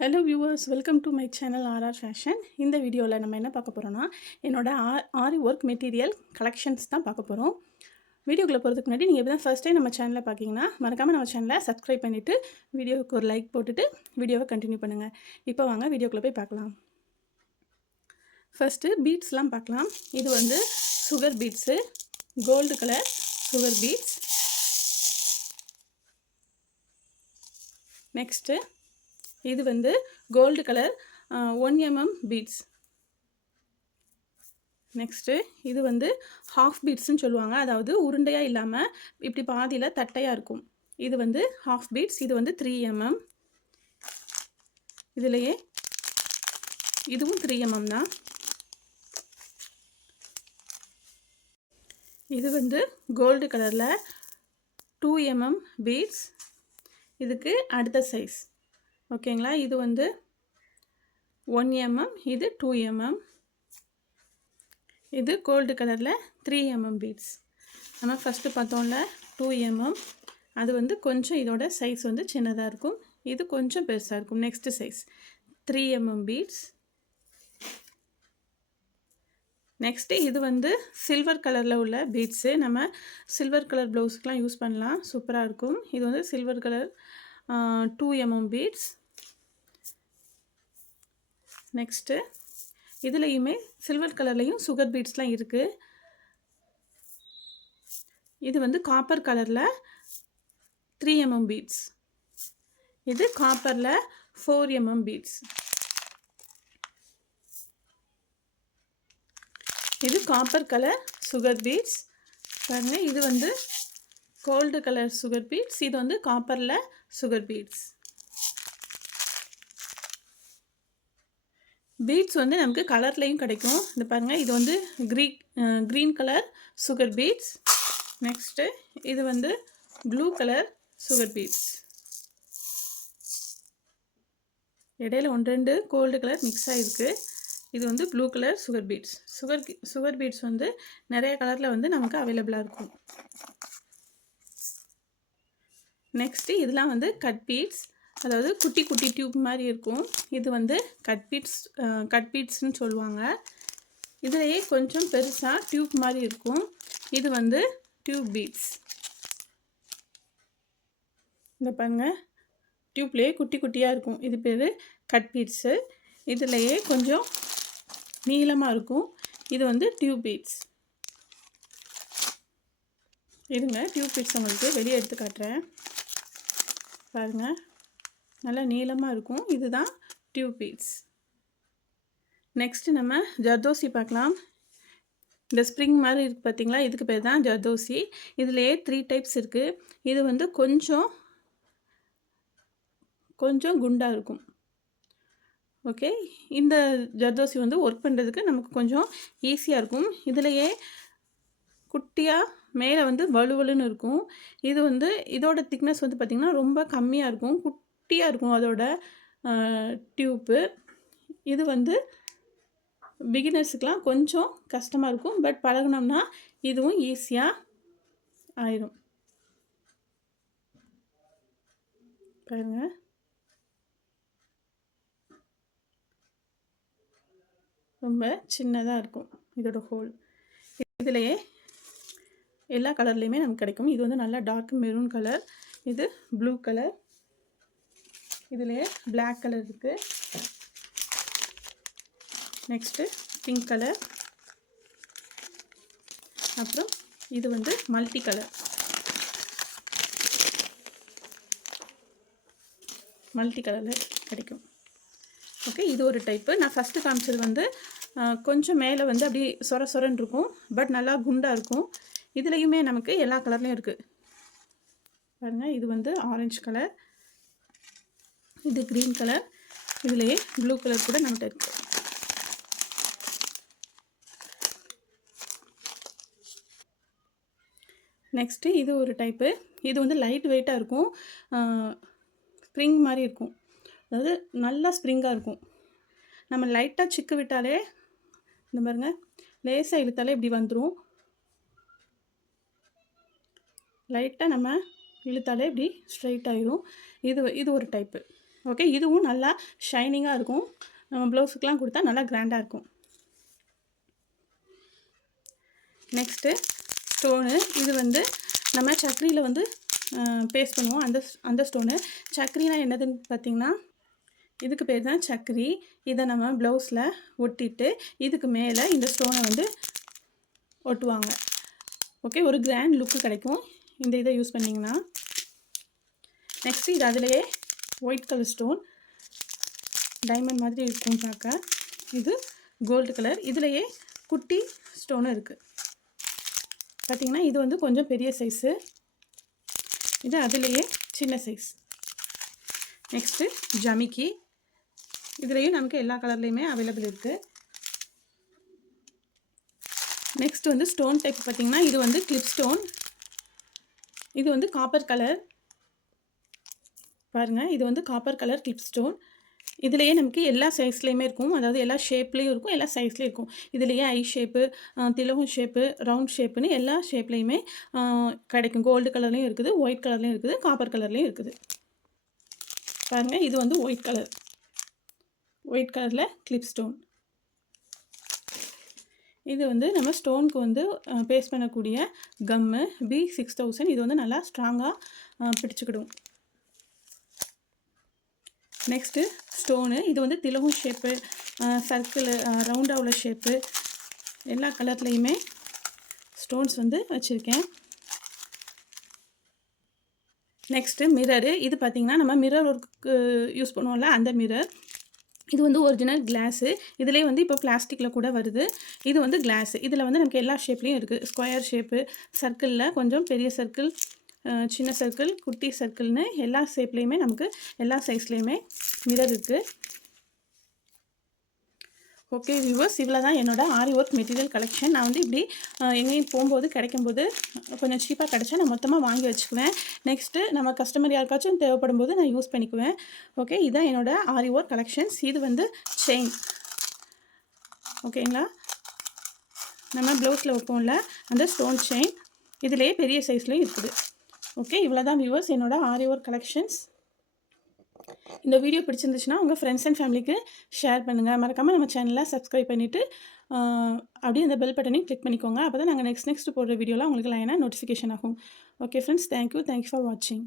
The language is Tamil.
Hello viewers, welcome to my channel R R fashion. இந்த வீடியோவில் நம்ம என்ன பார்க்க போகிறோன்னா, என்னோடய ஆரி ஒர்க் மெட்டீரியல் கலெக்ஷன்ஸ் தான் பார்க்க போகிறோம். வீடியோக்குள்ளே போகிறதுக்கு முன்னாடி நீங்கள் இப்போ தான் ஃபர்ஸ்ட் டைம் நம்ம சேனலை பார்க்கிங்கன்னா மறக்காமல் நம்ம சேனலை சப்ஸ்கிரைப் பண்ணிவிட்டு வீடியோவுக்கு ஒரு லைக் போட்டுட்டு வீடியோவை கண்டினியூ பண்ணுங்கள். இப்போ வாங்க வீடியோக்குள்ளே போய் பார்க்கலாம். ஃபஸ்ட்டு பீட்ஸ்லாம் பார்க்கலாம். இது வந்து sugar beads, gold colour sugar beads. Next இது வந்து gold colour 1 mm beads. Next இது வந்து ஹாஃப் பீட்ஸ்ன்னு சொல்லுவாங்க. அதாவது உருண்டையாக இல்லாமல் இப்படி பாதியில் தட்டையாக இருக்கும். இது வந்து ஹாஃப் பீட்ஸ். இது வந்து 3 mm. இதுலேயே இதுவும் 3 mm தான். இது வந்து கோல்டு கலரில் 2 mm பீட்ஸ். இதுக்கு அடுத்த சைஸ் ஓகேங்களா. இது வந்து 1 mm, இது 2 mm. இது கோல்டு கலரில் 3 mm பீட்ஸ். நம்ம ஃபஸ்ட்டு பார்த்தோம்ல 2 mm, அது வந்து கொஞ்சம் இதோட சைஸ் வந்து சின்னதாக இருக்கும். இது கொஞ்சம் பெருசாக இருக்கும். Next size 3 mm beads. Next இது வந்து சில்வர் கலரில் உள்ள பீட்ஸு. நம்ம சில்வர் கலர் ப்ளவுஸுக்கெலாம் யூஸ் பண்ணலாம், சூப்பராக இருக்கும். இது வந்து silver colour 2 mm beads. Next இதுலேயுமே சில்வர் கலர்லேயும் சுகர் பீட்ஸ்லாம் இருக்குது. இது வந்து காப்பர் கலரில் 3 mm பீட்ஸ். இது காப்பரில் 4 mm பீட்ஸ். இது காப்பர் கலர் சுகர் பீட்ஸ் பாருங்கள். இது வந்து கோல்டு கலர் சுகர் பீட்ஸ். இது வந்து காப்பரில் சுகர் பீட்ஸ். பீட்ஸ் வந்து நமக்கு கலர்லேயும் கிடைக்கும். இது பாருங்கள், இது வந்து green colour sugar beads. Next இது வந்து ப்ளூ கலர் சுகர் பீட்ஸ். இடையில 1-2 கோல்டு கலர் மிக்ஸ் ஆகிருக்கு. இது வந்து blue colour sugar beads. Sugar beads வந்து நிறைய கலரில் வந்து நமக்கு அவைலபிளாக இருக்கும். நெக்ஸ்ட்டு இதெல்லாம் வந்து கட் பீட்ஸ், அதாவது குட்டி குட்டி டியூப் மாதிரி இருக்கும். இது வந்து கட் பீட்ஸ்ன்னு சொல்லுவாங்க. இதுலேயே கொஞ்சம் பெருசாக டியூப் மாதிரி இருக்கும். இது வந்து டியூப் பீட்ஸ். இந்த பாருங்கள், டியூப்லேயே குட்டி குட்டியாக இருக்கும். இது பேர் கட் பீட்ஸு. இதுலேயே கொஞ்சம் நீளமாக இருக்கும். இது வந்து டியூப் பீட்ஸ். இருங்க, டியூப் பீட்ஸ் உங்களுக்கு வெளியே எடுத்து காட்டுறேன். பாருங்கள், நல்லா நீளமாக இருக்கும். இதுதான் டியூப் பீட்ஸ். நெக்ஸ்ட்டு நம்ம ஜர்தோசி பார்க்கலாம். இந்த ஸ்ப்ரிங் மாதிரி இருக்குது பார்த்தீங்களா, இதுக்கு பேர் தான் ஜர்தோசி. இதுலேயே 3 டைப்ஸ் இருக்குது. இது வந்து கொஞ்சம் குண்டாக இருக்கும். ஓகே, இந்த ஜர்தோசி வந்து ஒர்க் பண்ணுறதுக்கு நமக்கு கொஞ்சம் ஈஸியாக இருக்கும். இதுலேயே குட்டியாக மேலே வந்து வலுவலுன்னு இருக்கும். இது வந்து இதோட திக்னஸ் வந்து பார்த்திங்கன்னா ரொம்ப கம்மியாக இருக்கும், குட்டியாக இருக்கும் அதோட டியூப்பு. இது வந்து பிகினர்ஸுக்கெலாம் கொஞ்சம் கஷ்டமாக இருக்கும். பட் பழகினோம்னா இதுவும் ஈஸியாக ஆயிடும். பாருங்கள், ரொம்ப சின்னதாக இருக்கும் இதோட ஹோல். இதுலேயே எல்லா கலர்லேயுமே நமக்கு கிடைக்கும். இது வந்து நல்லா டார்க் மெரூன் கலர், இது ப்ளூ கலர், இதுலேயே பிளாக் கலர் இருக்குது. நெக்ஸ்ட்டு பிங்க் கலர், அப்புறம் இது வந்து மல்டி கலர். மல்டி கலரில் கிடைக்கும். ஓகே, இது ஒரு டைப்பு. நான் ஃபஸ்ட்டு காமிச்சது வந்து கொஞ்சம் மேலே வந்து அப்படி சொரன்னு இருக்கும், பட் நல்லா குண்டாக இருக்கும். இதுலேயுமே நமக்கு எல்லா கலர்லேயும் இருக்குது. பாருங்கள், இது வந்து ஆரஞ்சு கலர், இது க்ரீன் கலர், இதுலேயே ப்ளூ கலர் கூட நம்மகிட்ட இருக்குது. நெக்ஸ்ட்டு இது ஒரு டைப்பு. இது வந்து லைட் வெயிட்டாக இருக்கும், ஸ்ப்ரிங் மாதிரி இருக்கும். அதாவது நல்லா ஸ்ப்ரிங்காக இருக்கும். நம்ம லைட்டாக சிக்கு விட்டாலே, இந்த பாருங்க, லேசாக இழுத்தாலே இப்படி வந்துடும். லைட்டாக நம்ம இழுத்தாலே இப்படி ஸ்ட்ரைட் ஆகிடும். இது ஒரு டைப்பு. ஓகே, இதுவும் நல்லா ஷைனிங்காக இருக்கும். நம்ம ப்ளவுஸுக்கெலாம் கொடுத்தா நல்லா கிராண்டாக இருக்கும். Next stone. இது வந்து நம்ம சக்கரியில் வந்து பேஸ்ட் பண்ணுவோம். அந்த ஸ்டோனு. சக்கரினா என்னதுன்னு பார்த்திங்கன்னா, இதுக்கு பேர் தான் சக்கரி. இதை நம்ம ப்ளவுஸில் ஒட்டிட்டு இதுக்கு மேலே இந்த ஸ்டோனை வந்து ஒட்டுவாங்க. ஓகே, ஒரு கிராண்ட் லுக்கு கிடைக்கும் இந்த இதை யூஸ் பண்ணிங்கன்னா. நெக்ஸ்ட்டு இது அதிலேயே ஒயிட் கலர் ஸ்டோன், டைமண்ட் மாதிரி இருக்கும் பார்க்க. இது கோல்டு கலர். இதுலேயே குட்டி ஸ்டோனும் இருக்குது. பார்த்திங்கன்னா இது வந்து கொஞ்சம் பெரிய சைஸு, இது அதிலேயே சின்ன சைஸ். நெக்ஸ்ட்டு ஜமிக்கி. இதுலேயும் நமக்கு எல்லா கலர்லேயுமே அவைலபிள் இருக்குது. நெக்ஸ்ட் வந்து ஸ்டோன் டைப் பார்த்திங்கன்னா இது வந்து கிளிப் ஸ்டோன். இது வந்து காப்பர் கலர். பாருங்கள், இது வந்து காப்பர் கலர் கிளிப் ஸ்டோன். இதுலேயே நமக்கு எல்லா சைஸ்லேயுமே இருக்கும், அதாவது எல்லா ஷேப்லேயும் இருக்கும், எல்லா சைஸ்லேயும் இருக்கும். இதுலேயே ஐ ஷேப்பு, திலகம் ஷேப்பு, ரவுண்ட் ஷேப்புன்னு எல்லா ஷேப்லேயுமே கிடைக்கும். கோல்டு கலர்லேயும் இருக்குது, ஒயிட் கலர்லேயும் இருக்குது, காப்பர் கலர்லேயும் இருக்குது. பாருங்கள், இது வந்து ஒயிட் கலர். ஒயிட் கலரில் கிளிப் ஸ்டோன். இது வந்து நம்ம ஸ்டோனுக்கு வந்து பேஸ்ட் பண்ணக்கூடிய கம்மு B6000. இது வந்து நல்லா ஸ்ட்ராங்காக பிடிச்சிக்கிடும். Next stone. இது வந்து திலகம் ஷேப்பு, சர்க்கிள், ரவுண்டாக உள்ள ஷேப்பு, எல்லா கலர்லேயுமே ஸ்டோன்ஸ் வந்து வச்சுருக்கேன். Next mirror. இது பார்த்திங்கன்னா நம்ம மிரர் ஒர்க்கு யூஸ் பண்ணுவோம்ல, அந்த மிரர். இது வந்து ஒரிஜினல் கிளாஸு. இதிலே வந்து இப்போ பிளாஸ்டிக்கில் கூட வருது. இது வந்து கிளாஸு. இதில் வந்து நமக்கு எல்லா ஷேப்லேயும் இருக்குது. ஸ்கொயர் ஷேப்பு, சர்க்கிளில் கொஞ்சம் பெரிய சர்க்கிள், சின்ன சர்க்கிள், குட்டி சர்க்கிள்னு எல்லா ஷேப்லேயுமே நமக்கு எல்லா சைஸ்லேயுமே மிரர் இருக்குது. ஓகே வியூவர்ஸ், இவ்வளோ தான் என்னோடய ஆரி ஒர்க் மெட்டீரியல் கலெக்ஷன். நான் வந்து இப்படி எங்கேயும் போகும்போது கிடைக்கும்போது கொஞ்சம் சீப்பாக கிடச்சா நான் மொத்தமாக வாங்கி வச்சுக்குவேன். நெக்ஸ்ட்டு நம்ம கஸ்டமர் யாருக்காச்சும் தேவைப்படும் போது நான் யூஸ் பண்ணிக்குவேன். ஓகே, இதுதான் என்னோடய ஆரி ஒர்க் கலெக்ஷன்ஸ். இது வந்து செயின். ஓகேங்களா, நம்ம ப்ளவுஸில் வைப்போம்ல அந்த ஸ்டோன் செயின். இதிலேயே பெரிய சைஸ்லேயும் இருக்குது. ஓகே, இவ்வளோ தான் வியூவர்ஸ் என்னோடய ஆரி ஒர்க் கலெக்ஷன்ஸ். இந்த வீடியோ பிடிச்சிருந்துச்சுன்னா உங்கள் ஃப்ரெண்ட்ஸ் அண்ட் ஃபேமிலிக்கு ஷேர் பண்ணுங்கள். மறக்காமல் நம்ம சேனலை சப்ஸ்கிரைப் பண்ணிவிட்டு அப்படியே அந்த பெல் பட்டனையும் கிளிக் பண்ணிக்கோங்க. அப்போ தான் நாங்கள் நெக்ஸ்ட் போடுற வீடியோலாம் உங்களுக்கு லைனாக நோட்டிஃபிகேஷன் ஆகும். ஓகே ஃப்ரெண்ட்ஸ், தேங்க்யூ ஃபார் வாட்சிங்.